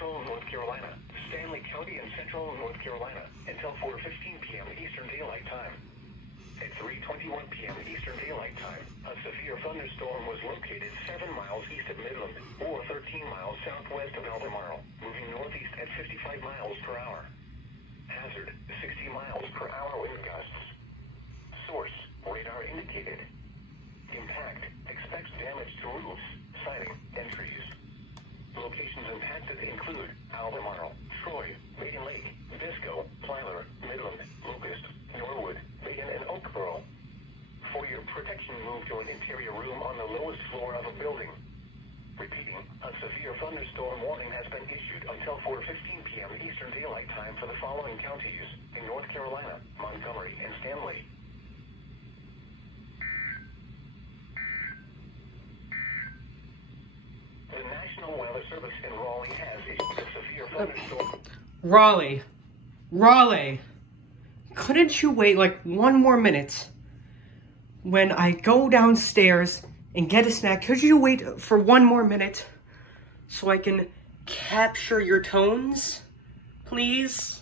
Central North Carolina, Stanley County and Central North Carolina, until 4:15 p.m. Eastern Daylight Time. At 3:21 p.m. Eastern Daylight Time, a severe thunderstorm was located 7 miles east of Midland, or 13 miles southwest of Albemarle, moving northeast at 55 miles per hour. Hazard, 60 miles per hour wind gusts. Source, radar indicated. Impact, expects damage to roofs, siding, and trees. Locations impacted include Albemarle, Troy, Maiden Lake, Bisco, Plyler, Midland, Locust, Norwood, Maiden, and Oakboro. For your protection, move to an interior room on the lowest floor of a building. Repeating, a severe thunderstorm warning has been issued until 4:15 p.m. Eastern Daylight Time for the following counties in North Carolina, Montgomery, and Stanley. The National Weather Service in Raleigh has issued a severe thunderstorm. Raleigh, couldn't you wait like one more minute? When I go downstairs and get a snack, could you wait for one more minute so I can capture your tones, please?